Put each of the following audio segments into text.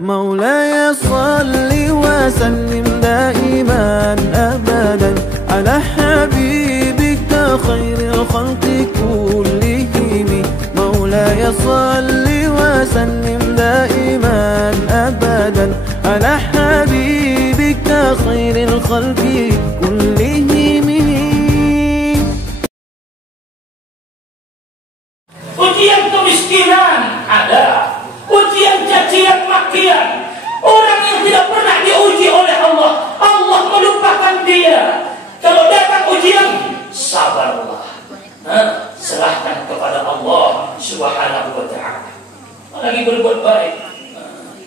مولاي صل وسلم دائما أبدا على حبيبك خير الخلق كلهم. مولاي صل وسلم دائما أبدا على حبيبك خير الخلق كلهم. Ujian kemiskinan ada, ujian cacian makian. Orang yang tidak pernah diuji oleh Allah, Allah melupakan dia. Kalau datang ujian, sabarlah, serahkan kepada Allah Subhanahu wa ta'ala. Lagi berbuat baik.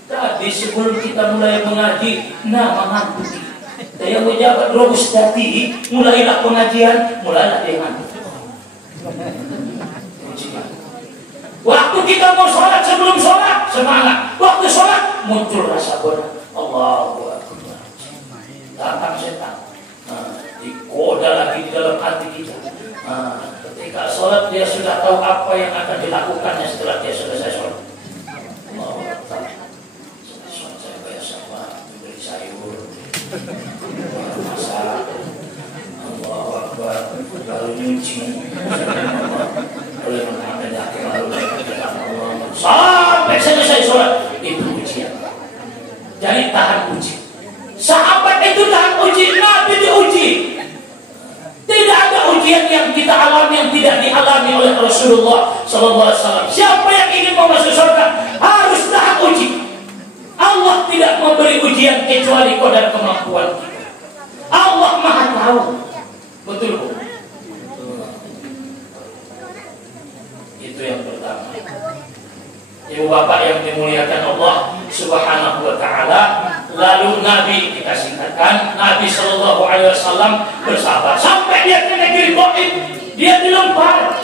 Tadi sebelum kita mulai mengaji, ngantuk. Saya menjabat Robus Dati, mulailah pengajian, mulailah dia ngantuk. Waktu kita mau sholat, sebelum sholat semangat, waktu sholat muncul rasa berat. Allahu Akbar. Datang setan, dikoda lagi di dalam hati kita. Ketika sholat dia sudah tahu apa yang akan dilakukannya setelah dia selesai sholat. Allahu Akbar. Selesai sholat saya bayar sama, beli sayur, masak. Allahu Akbar. Lalu nyuci. Sampai selesai sholat, itu ujian. Jadi tahan uji. Sahabat itu tahan uji, Nabi diuji. Tidak ada ujian yang kita alami yang tidak dialami oleh Rasulullah SAW. Siapa yang ingin masuk surga harus tahan uji. Allah tidak memberi ujian kecuali kadar kemampuan kita. Allah Maha Tahu. Betul Bu? Itu yang pertama. Ibu bapak yang dimuliakan Allah Subhanahu wa ta'ala. Lalu Nabi, kita singkatkan, Nabi SAW bersabar sampai dia ke negeri Taif. Dia dilempar,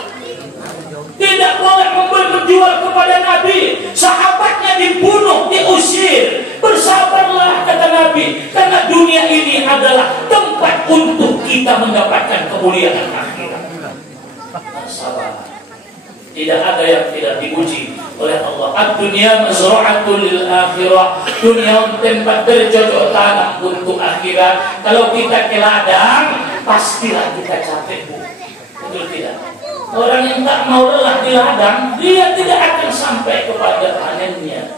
tidak boleh menjual kepada Nabi. Sahabatnya dibunuh, diusir. Bersabarlah kata Nabi, karena dunia ini adalah tempat untuk kita mendapatkan kemuliaan akhirat. Sabar. Tidak ada yang tidak diuji oleh Allah. Ad-dunya mazra'atul lil akhirah. Dunia tempat bercocok tanam untuk akhirat. Kalau kita ke ladang, pastilah kita capek, Bu. Betul tidak? Orang yang tak mau lelah di ladang, dia tidak akan sampai kepada panennya.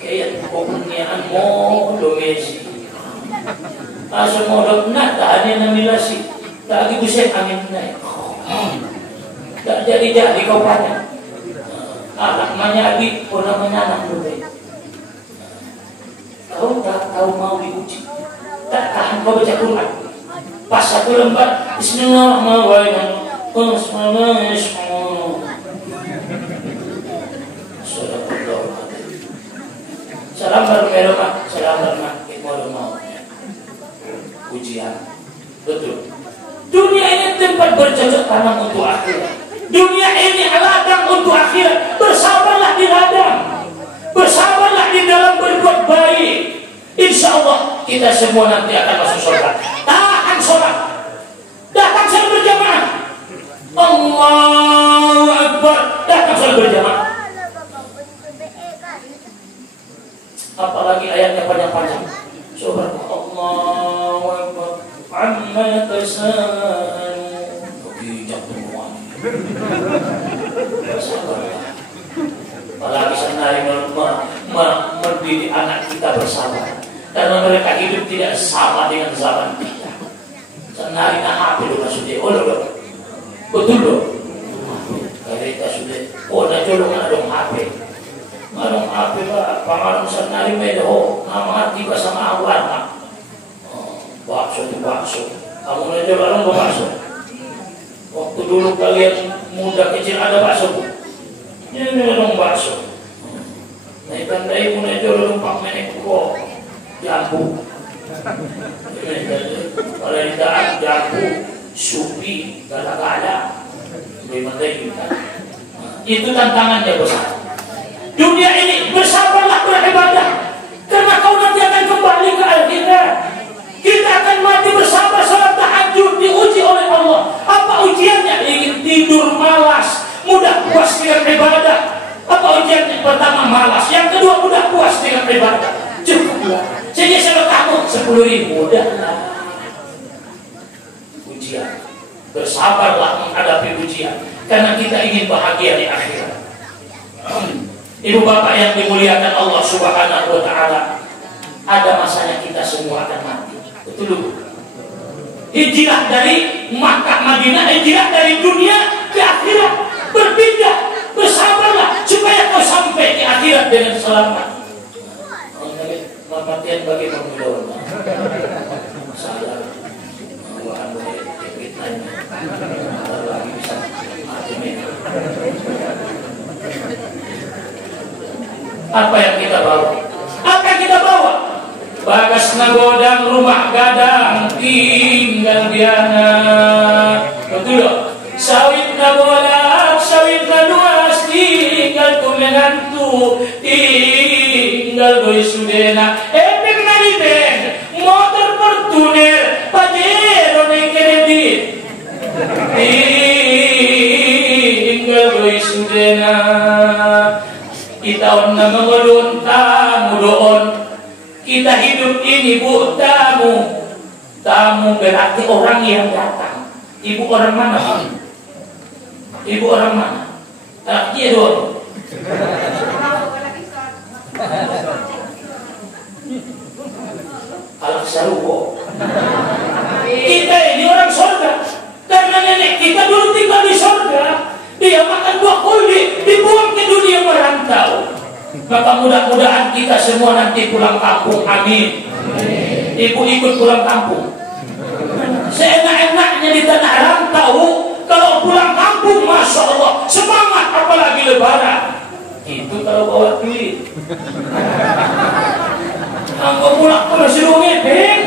Kayak pokoknya mau domesi. Asal mau nak tak ada namilasi. Tak lagi bisa angin naik. Tak jadi kau panen. Anak menyadi, orang menanam dulu. Kau tak tahu mau diuji, tak tahan kau baca Quran. Pas satu lembar, Bismillahirrahmanirrahim. Salam bermerah, salam bermau. Ujian, betul. Dunia ini tempat bercocok tanam untuk akhirat. Dunia ini ladang untuk akhirat. Bersabarlah di ladang, bersabarlah di dalam berbuat baik. Insya Allah kita semua nanti akan masuk surga. Tahan sholat, datang sholat berjamaah. Allahu Akbar, datang sholat berjamaah. Apalagi ayatnya panjang-panjang. Subhanallah, Allahu Akbar, amma yatasaalun. Apalagi senari mendidik anak kita bersabar, karena mereka hidup tidak sama dengan zaman kita. Senari HP dulu sudah, betul loh. Kita sudah, jolong adong HP, adong HP lah. Pangalan senari medo, nama hati sama awal. Bakso, kamu aja orang bakso. Waktu dulu kalian muda kecil ada bakso. Ini orang bakso. Naik tandai mulai jual lumpang menek kok jambu. Kalau tidak jambu, supi, gala-gala, bagaimana kita? Itu tantangannya besar. Dunia ini bersabarlah beribadah, karena kau nanti akan kembali ke akhirat. Kita akan mati bersabar salat tahajud, diuji oleh Allah. Apa ujiannya? Ingin tidur malas, mudah puas dengan ibadah. Apa ujiannya? Pertama malas, yang kedua mudah puas dengan ibadah. 10.000 udahlah. Ujian. Bersabarlah menghadapi ujian, karena kita ingin bahagia di akhirat. Ibu bapak yang dimuliakan Allah Subhanahu wa ta'ala, ada masanya kita semua akan mati. Betul. Hijrah dari Makkah Madinah, hijrah dari dunia ke akhirat, berpindah, bersabarlah supaya kau sampai di akhirat dengan selamat. Kematian bagi pemudaan. Salah. Lagi bisa apa yang kita bawa? Apa yang kita bawa? Bagas nagodang rumah gadang tinggal diana. Betul. Sawit nabolak, sawit naduas tinggal kumenantu, tinggal doi sudena. Epek naliben, motor Fortuner, pajero naik kredit. Tinggal doi sudena. Kita onna mengelun tamu doon. Kita hidup ini bu tamu. Tamu berarti orang yang datang. Ibu orang mana? Ibu orang mana? Tak dia doon. Alak sarubo. Kita ini orang surga. Karena nenek kita dulu tinggal di surga. Dia makan buah kuldi, dibuang ke dunia merantau. Maka mudah-mudahan kita semua nanti pulang kampung. Amin. Ibu ikut pulang kampung. Seenak-enaknya di tanah rantau. Kalau pulang kampung, Masya Allah, semangat, apalagi lebaran. Itu kalau bawa duit. Kalau pulang ke masih ngepeng.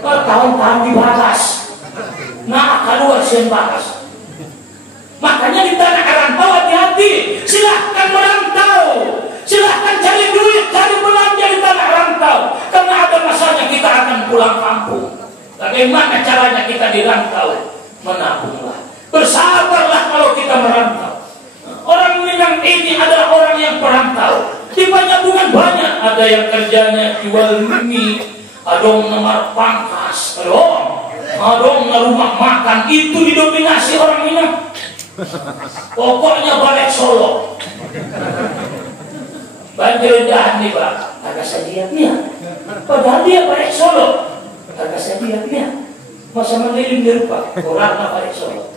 Tahun-tahun dibalas. Nah, keluar sen balas. Makanya di tanah rantau hati-hati. Silahkan merantau. Silahkan cari duit, cari belanja di tanah rantau. Karena ada masanya kita akan pulang kampung. Bagaimana caranya kita di rantau? Menabunglah. Bersabarlah kalau kita merantau. Orang Minang ini adalah orang yang perantau. Di Banyabungan banyak. Ada yang kerjanya jual mie. Adong nomor pangkas. Adong rumah makan. Itu didominasi orang Minang. Pokoknya balik Solo. Banjir jahat nih Pak. Agak sediaknya. Padahal dia balik Solo. Agak sediaknya. Masa meliling di rumah. Orangnya balik Solo.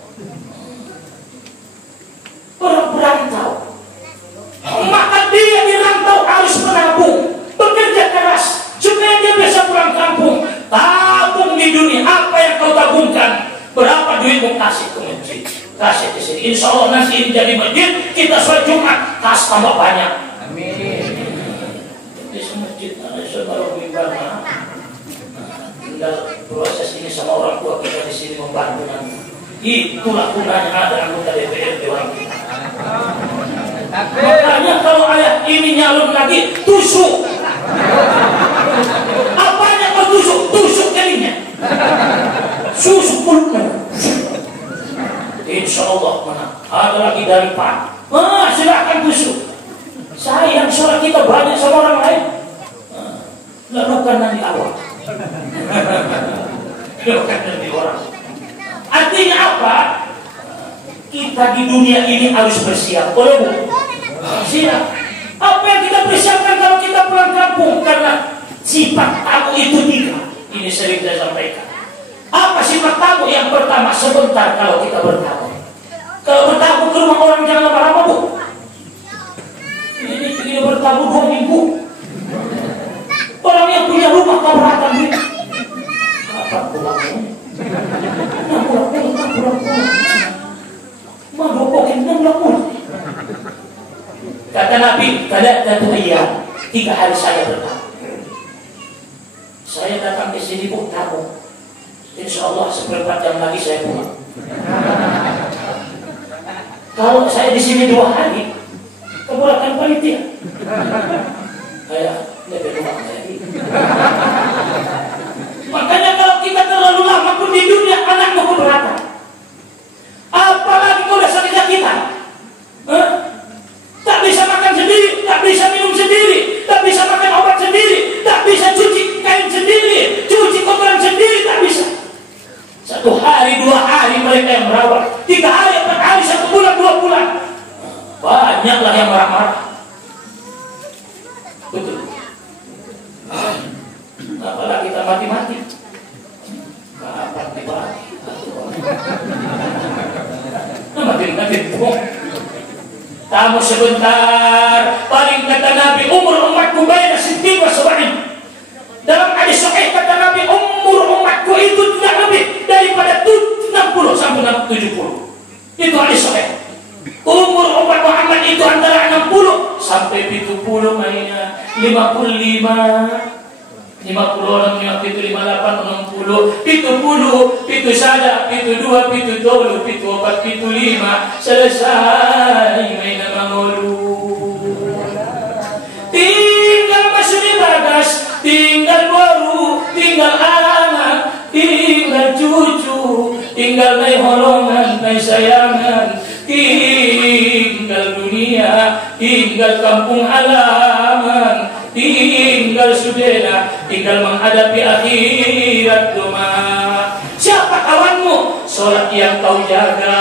Orang berantau. Maka dia di rantau harus menabung. Bekerja keras. Supaya dia bisa pulang kampung. Tabung di dunia. Apa yang kau tabungkan? Berapa duitmu kasih ke masjid? Kasih ke sini. Insya Allah nanti ini jadi masjid. Kita sholat Jumat. Kas tambah banyak. Amin. Di masjid nasional Bimbarna. Tinggal proses ini sama orang tua kita di sini membantu nanti. Itulah gunanya ada anggota DPRD orang kita. Makanya kalau ayat ini nyalon lagi, tusuk. Apanya kau tusuk? Tusuk kelingnya. Susuk mulutnya. Insya Allah mana? Ada lagi dari PAN. Silakan tusuk. Sayang suara kita banyak sama orang lain. Lakukan nanti awal. Lakukan nanti orang. Artinya apa? Kita di dunia ini harus bersiap. Boleh bu? Siap. Apa yang kita persiapkan kalau kita pulang kampung? Karena sifat tamu itu 3. Ini sering saya sampaikan. Apa sifat tamu? Yang pertama, sebentar kalau kita bertamu. Kalau bertamu ke rumah orang jangan lama-lama bu. Ini bertamu 2 minggu. Orang yang punya rumah keberatan gitu. Kapan pulangnya? Pulang. Kata Nabi, kadang-kadang iya 3 hari saya bertamu. Saya datang ke sini bu tamu. Insya Allah 1/4 jam lagi saya pulang. Kalau saya di sini 2 hari, keberatan panitia. Kayak lebih rumah lagi. Makanya kalau kita terlalu lama pun di dunia, anakmu keberatan. Apalagi kalau udah sakit kita, tak bisa makan sendiri, tak bisa minum sendiri, tak bisa makan obat sendiri, tak bisa cuci 1 hari, 2 hari mereka yang merawat, 3 hari, 4 hari, 1 bulan, 2 bulan. Banyaklah yang marah-marah. Betul. Apalagi kita mati-mati. Kapan dibalik? Mati-mati bohong. Kamu sebentar, paling kata Nabi, umur umatku baina 60 wa 70. Dalam hadis sahih kata Nabi, umur umatku itu tidak lebih daripada 60 sampai 70. Itu hadis sahih. Umur umat Muhammad itu antara 60 sampai 70 mainnya 55. 50 orang, 57, 58, 60, 70, itu sada, 72, 73, 74, 75, selesai main mangolu. Tinggal masuk di bagas, tinggal baru, tinggal anak, tinggal cucu, tinggal naik holongan, naik sayangan, tinggal dunia, tinggal kampung halaman, tinggal sudena, tinggal menghadapi akhirat doma. Siapa kawanmu? Sholat yang kau jaga.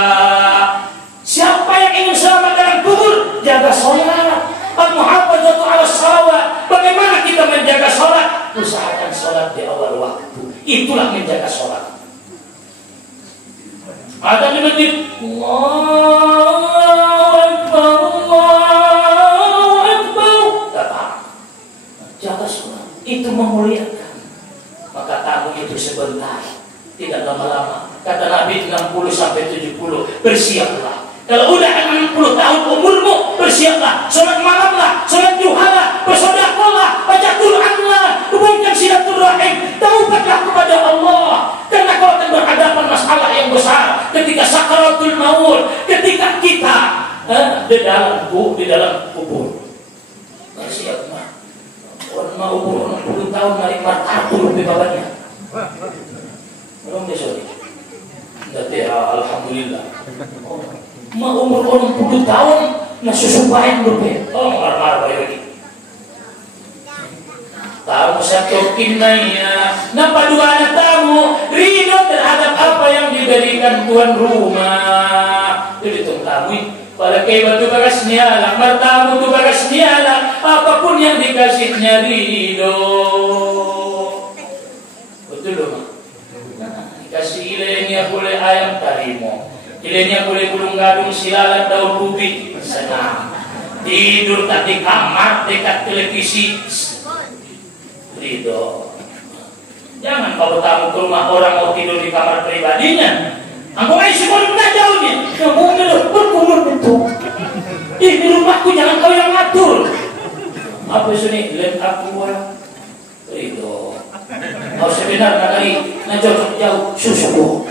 Siapa yang ingin selamat dalam kubur? Jaga sholat. Al-muhafadzatu ala shalawat. Bagaimana kita menjaga sholat? Usahakan sholat di awal waktu. Itulah menjaga sholat. Ada di masjid, Allahu Akbar, Allahu Akbar. Jaga sholat, itu memuliakan. Maka tamu itu sebentar, tidak lama-lama. Kata Nabi 60 sampai 70, bersiaplah. Kalau udah 60 tahun umurmu, bersiaplah. Sholat malamlah, sholat duhalah, bersedekahlah, baca Qur'anlah, hubungkan silaturahim, taubatlah kepada Allah. Karena kau akan berhadapan masalah yang besar ketika sakaratul maut, ketika kita di dalam kubur. Bersiaplah. Orang mau umur 60 tahun naik martabul lebih babanya. Belum besok. Jadi alhamdulillah. Mau umur 60 tahun na susubayan lebih. Oh, marah-marah lagi. Tamu satu kinaya, napaduana tamu ridho terhadap apa yang diberikan tuan rumah. Jadi tamu pada kay batu bagas niala, martamu tu bagas niala, apapun yang dikasihnya ridho. Betul loh, dikasih ilenya boleh ayam tarimo, ilenya boleh bulung gadung silalat daun ubi, senang. Tidur tak di kamar dekat televisi, ridho. Jangan kalau tamu ke rumah orang mau tidur di kamar pribadinya. Aku main semua pernah jauhnya. Kamu berkumur itu. Di rumahku jangan kau yang ngatur. Apa sini? Lihat aku lah. Itu. Kau sebenarnya kali ngajak jauh susu.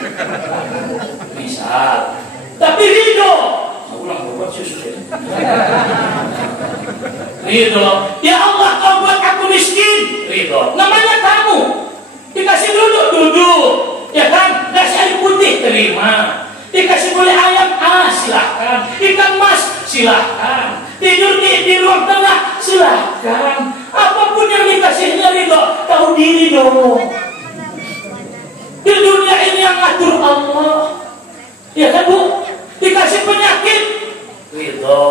Misal. Tapi ridho. Aku ulang buat susu. Ridho. Ya Allah, kau buat aku miskin. Ridho. Namanya tamu. Dikasih duduk. Ya kan, kasih air putih terima, dikasih boleh ayam silahkan, ikan mas silahkan, tidur di ruang tengah silahkan, apapun yang dikasihnya ridho, tahu diri dong. Di dunia ini yang ngatur Allah, ya kan bu, dikasih penyakit ridho,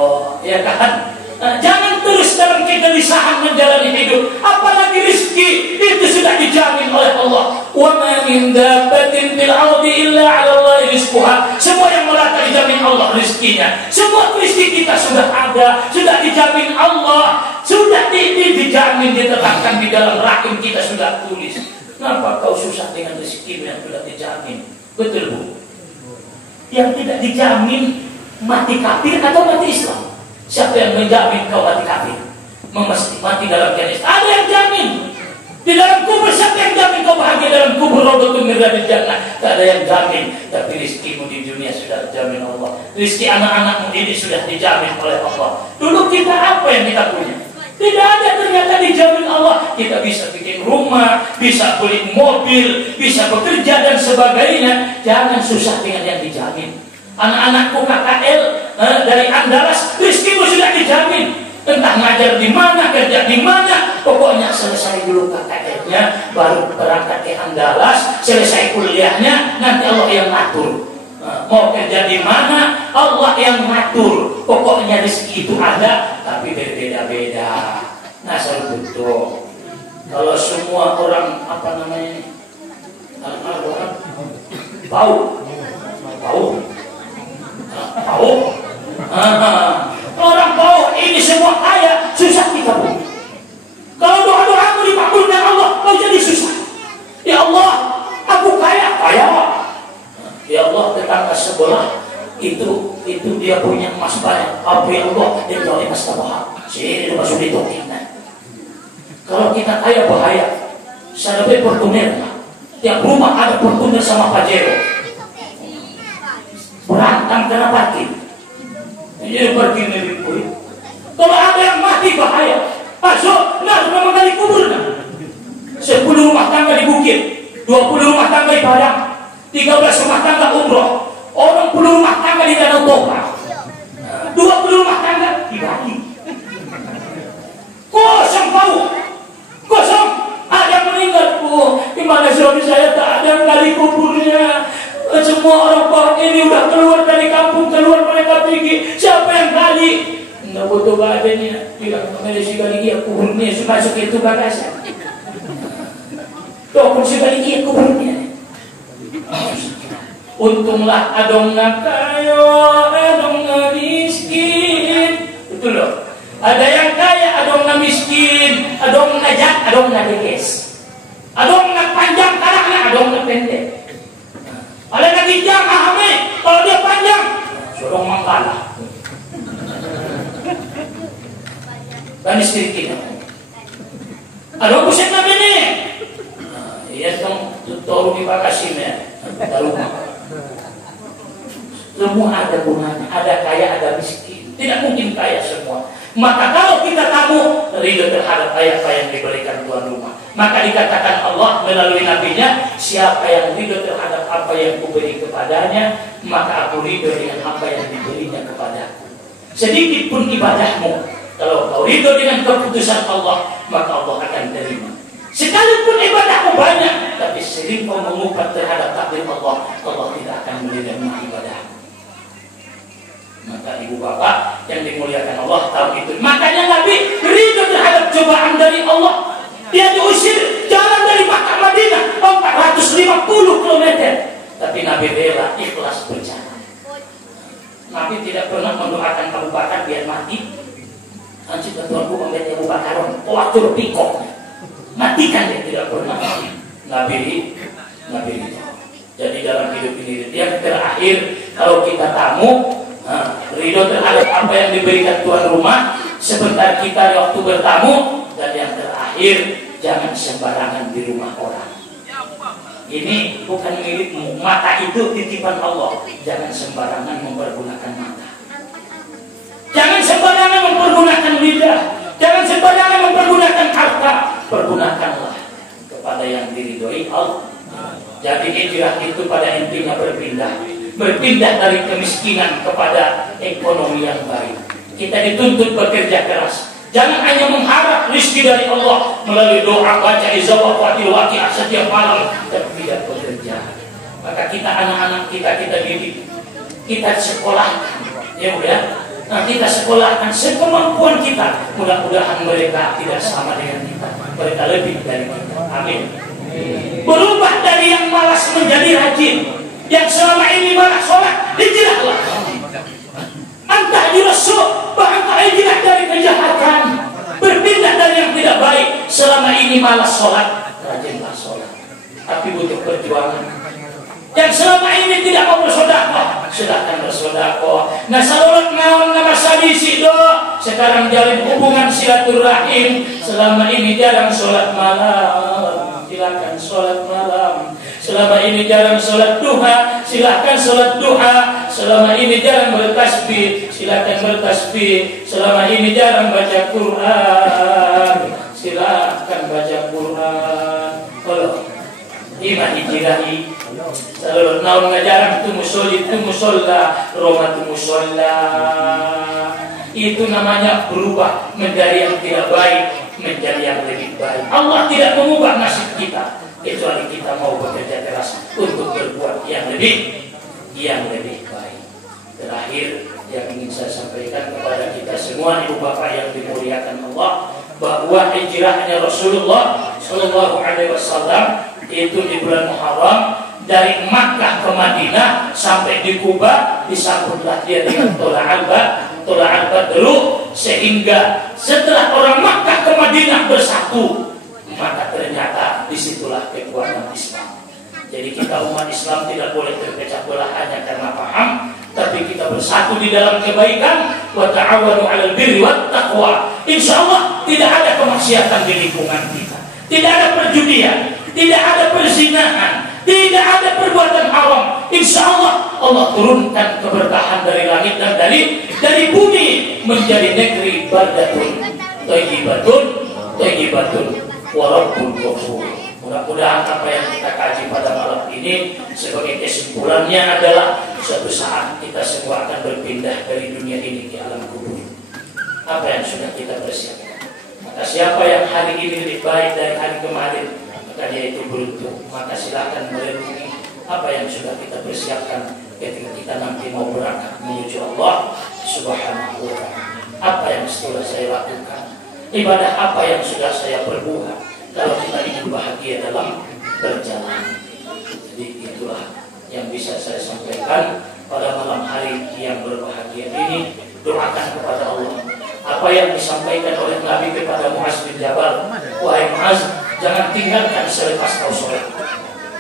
ya kan. Jangan terus dalam kegelisahan menjalani hidup, apalagi rezeki itu sudah dijamin oleh Allah. Wa ma min dabbatin fil ardi illa 'ala Allahi rizquha. Semua yang merata dijamin Allah rezekinya. Semua rezeki kita sudah ada, sudah dijamin Allah, sudah dijamin, ditetapkan di dalam rahim kita sudah tulis. Kenapa kau susah dengan rezeki yang sudah dijamin? Betul bu? Yang tidak dijamin mati kafir atau mati Islam? Siapa yang menjamin kau mati kafir? Mati dalam jenis. Ada yang jamin. Di dalam kubur siapa yang jamin kau bahagia dalam kubur? Raudhatun min riyadil jannah. Tak ada yang jamin. Tapi rizkimu di dunia sudah dijamin Allah. Rizki anak-anakmu ini sudah dijamin oleh Allah. Dulu kita apa yang kita punya? Tidak ada, ternyata dijamin Allah. Kita bisa bikin rumah, bisa beli mobil, bisa bekerja dan sebagainya. Jangan susah dengan yang dijamin. Anak-anakku KKL dari Andalas, rizkimu sudah dijamin. entah ngajar di mana, kerja di mana, pokoknya selesai dulu KKN-nya, baru berangkat ke Andalas, selesai kuliahnya, nanti Allah yang ngatur. Mau kerja di mana, Allah yang ngatur. Pokoknya rezeki itu ada, tapi berbeda-beda. Nah, selalu betul. Kalau semua orang apa namanya? Bau. Orang bau ini semua kaya, susah kita pun. Kalau doa-doamu dikabulkan Allah, kau jadi susah. Ya Allah, aku kaya. Ya Allah, tetangga sebelah itu dia punya emas banyak. Apa ya Allah, dia jual emas tambah. Sini masuk di tokinan. Kalau kita kaya bahaya. Saya lebih Fortuner. Tiap rumah ada Fortuner sama Pajero. Berantem karena parkir. Jadi parkir lebih kuih. Kalau ada yang mati bahaya. Masuk, memang kali kubur. 10 rumah tangga di bukit, 20 rumah tangga di Padang, 13 rumah tangga umroh, 40 rumah tangga di Danau Toba, 20 rumah tangga dibagi. Kosong bau, kosong. Ada meninggal. Gimana suami saya tak ada kali kuburnya. Semua orang bawah ini udah keluar dari kampung, keluar mereka pergi. Siapa yang gali? Nggak butuh badannya. Bilang kepada si gali dia kuburnya masuk itu bagasan. Tuh pun si gali dia kuburnya. Untunglah adong na kayo, adong na miskin. Betul loh. Ada yang kaya, adong na miskin, adong na jat, adong na dekes. Adong na panjang karaknya, adong na pendek. Ada yang kijang, ahame, kalau dia panjang, sorong mangkala. Dan istri kita. Ada buset na bini. Iya dong, tutor di Bakasim ya, rumah. Semua ada gunanya, ada kaya, ada miskin. Tidak mungkin kaya semua. Maka kalau kita tahu ridho terhadap apa yang diberikan tuan rumah, maka dikatakan Allah melalui nabinya, siapa yang ridho terhadap apa yang kuberi kepadanya, maka aku ridho dengan apa yang diberinya kepadaku. Sedikit pun ibadahmu, kalau kau ridho dengan keputusan Allah, maka Allah akan terima. Sekalipun ibadahmu banyak, tapi sering kau mengumpat terhadap takdir Allah, Allah tidak akan menerima ibadahmu. Maka ibu bapak yang dimuliakan Allah tahu itu. Makanya Nabi ridho terhadap cobaan dari Allah. Dia diusir jalan dari Makkah Madinah 450 km, tapi Nabi rela ikhlas berjalan. Nabi tidak pernah mendoakan Abu Bakar biar mati. Anjir tuanku membeli Abu Bakar waktu pikok matikan, dia tidak pernah. Nabi ridho. Jadi dalam hidup ini yang terakhir, kalau kita tamu, ridho terhadap apa yang diberikan tuan rumah sebentar kita waktu bertamu. Dan yang terakhir, jangan sembarangan di rumah orang. Ini bukan milikmu. Mata itu titipan Allah. Jangan sembarangan mempergunakan mata. Jangan sembarangan mempergunakan lidah. Jangan sembarangan mempergunakan harta. Pergunakanlah kepada yang diridhoi Allah. Jadi hijrah itu pada intinya berpindah dari kemiskinan kepada ekonomi yang baik. Kita dituntut bekerja keras. Jangan hanya mengharap rezeki dari Allah melalui doa, baca izawah, waqi'ah setiap malam, tapi tidak bekerja. Maka kita anak-anak kita didik, kita sekolahkan, ya udah. Nah, kita sekolahkan sekemampuan kita. Mudah-mudahan mereka tidak sama dengan kita. Mereka lebih dari kita. Amin. Berubah dari yang malas menjadi rajin. Yang selama ini malas sholat, hijrahlah. Entah dirasuk, bahkan hijrah dari kejahatan. Berpindah dari yang tidak baik. Selama ini malas sholat, rajinlah sholat. Tapi butuh perjuangan. Yang selama ini tidak mau bersedekah, silahkan bersedekah. Nah, salawat naon nama sadisi do. Sekarang jalin hubungan silaturahim. Selama ini jarang sholat malam, silahkan sholat malam. Selama ini jarang sholat duha, silahkan sholat duha. Selama ini jarang bertasbih, silahkan bertasbih. Selama ini jarang baca Quran, silahkan baca Quran. Kalau iman hijrahi selalu naon ngajaran tu musolli tu musolla, Roma tu musolla. itu namanya berubah menjadi yang tidak baik menjadi yang lebih baik. Allah tidak mengubah nasib kita kecuali kita mau bekerja keras untuk berbuat yang lebih baik. Terakhir yang ingin saya sampaikan kepada kita semua ibu bapak yang dimuliakan Allah, bahwa hijrahnya Rasulullah Shallallahu Alaihi Wasallam itu di bulan Muharram dari Makkah ke Madinah sampai di Kuba, disambutlah dia dengan tola'al badru, sehingga setelah orang Makkah ke Madinah bersatu, maka ternyata disitulah kekuatan Islam. Jadi kita umat Islam tidak boleh terpecah belah hanya karena paham, tapi kita bersatu di dalam kebaikan. Wa ta'awanu 'alal birri wat taqwa. Insyaallah tidak ada kemaksiatan di lingkungan kita. Tidak ada perjudian, tidak ada perzinahan, tidak ada perbuatan haram. Insyaallah Allah turunkan keberkahan dari langit dan dari bumi menjadi negeri baldatun thayyibatun wa rabbul ghafur. Mudah-mudahan apa yang kita kaji pada malam ini sebagai kesimpulannya adalah suatu saat kita semua akan berpindah dari dunia ini ke alam kubur. Apa yang sudah kita persiapkan? Maka siapa yang hari ini lebih baik dari hari kemarin, maka dia itu beruntung. Maka silakan merenungi apa yang sudah kita persiapkan ketika kita nanti mau berangkat menuju Allah Subhanahu wa ta'ala. Apa yang sudah saya lakukan? Ibadah apa yang sudah saya perbuat? Kalau kita ingin bahagia dalam perjalanan. Jadi itulah yang bisa saya sampaikan pada malam hari yang berbahagia ini. Doakan kepada Allah apa yang disampaikan oleh Nabi kepada Muaz bin Jabal. Wahai Muaz, jangan tinggalkan selepas kau sholat.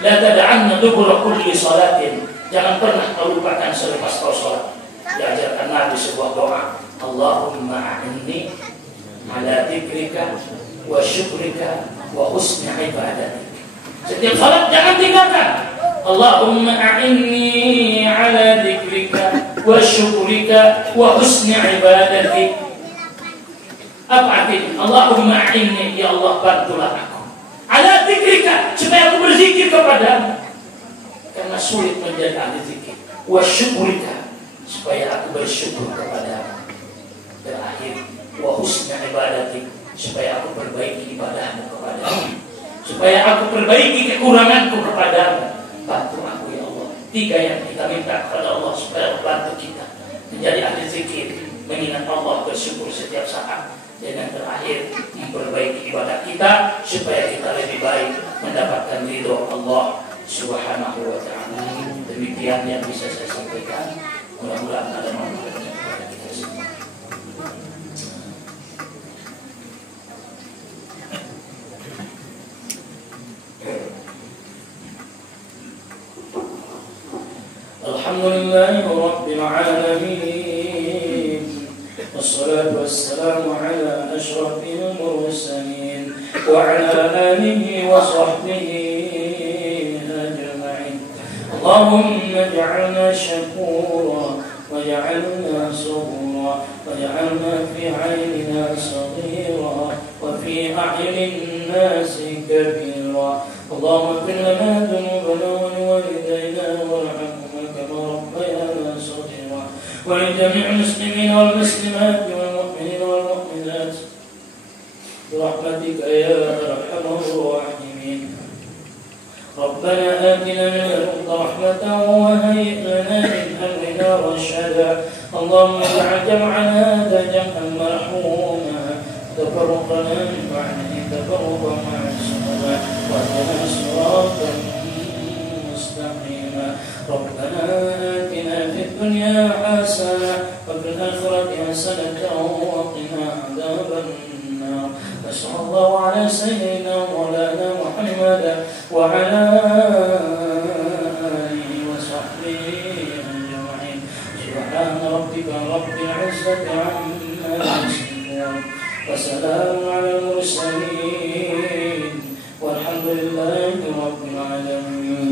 La tada'anna dubura kulli salatin. Jangan pernah kau lupakan selepas kau sholat. Diajarkan Nabi sebuah doa. Allahumma a'inni ala dzikrika wa syukrika wa husni ibadatik. Setiap salat jangan tinggalkan. Allahumma a'inni ala dzikrika wa syukrika wa husni ibadatik. Apa artinya? Allahumma a'inni, ya Allah bantulah aku. Ala dzikrika, supaya aku berzikir kepadamu. Karena sulit menjadi ahli zikir. Wa syukrika, supaya aku bersyukur kepadamu. Terakhir, wa husni ibadatik, supaya aku perbaiki ibadahmu kepadamu, supaya aku perbaiki kekuranganku kepadamu. Bantu aku ya Allah. 3 yang kita minta kepada Allah supaya bantu kita menjadi ahli zikir, mengingat Allah, bersyukur setiap saat, dan yang terakhir memperbaiki ibadah kita supaya kita lebih baik mendapatkan ridho Allah Subhanahu wa ta'ala. Demikian yang bisa saya sampaikan. Mudah-mudahan ada manfaatnya kepada kita semua. Alhamdulillahi Rabbil Alamin. Wassalatu wassalamu ala ashrafil mursalin wa ala alihi wa sahbihi ajma'in. Allahumma ij'alna shakura waj'alna sabura waj'alna fi 'aynina saghira wa fi a'yunin nasi kabira. Allahumma ighfir lana dhunubana wa liwalidayna warhamhuma kama rabbayana saghira wa lijami'il muslimina wal muslimat wal mu'minina wal mu'minat birahmatika ya arhamar rahimin. ربنا آتنا من لدنك رحمة وهيئ لنا من أمرنا رشدا. اللهم اجعل جمعنا هذا جمعا مرحوما تفرقنا من بعده تفرقا معصوما واهدنا صراطا مستقيما. ربنا آتنا في الدنيا حسنة وفي الآخرة حسنة وقنا عذاب النار. وصلى الله على سيدنا مولانا محمد وعلى آله وصحبه أجمعين. سبحان ربك رب العزة عما يصفون وسلام على المرسلين والحمد لله رب العالمين.